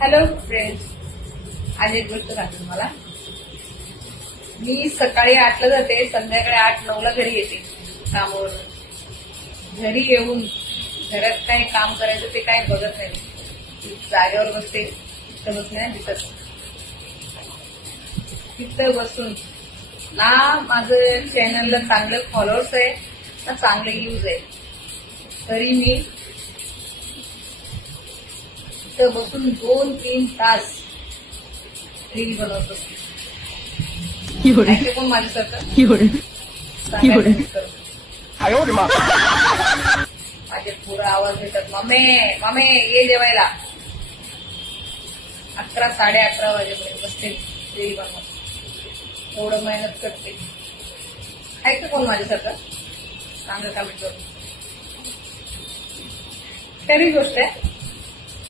Hello friends, आज एक गोष्ट सांगते तुम्हाला. मी सकाळी 8ला जाते, संध्याकाळी 8-9ला घरी येते कामावर. घरी येऊन घरात काय काम करायचं ते काय बघत नाही. जागेवर बसते, तिथं बसण्या दिसत तिथं बसून ना माझं चॅनलला चांगले फॉलोअर्स आहे ना चांगले व्ह्यूज आहे, तरी मी तिथं बसून 2-3 तास रील बनवतो. ऐकते कोण माझ्यासारखं माझे पुरा आवाज देतात, मम्मी मम्मी ये जेवायला. 11-11:30 वाजेपर्यंत बसते रील बनवत. एवढं मेहनत करते. ऐकते कोण माझ्यासारखं चांगलं कमेंट करून. खरी गोष्ट आहे.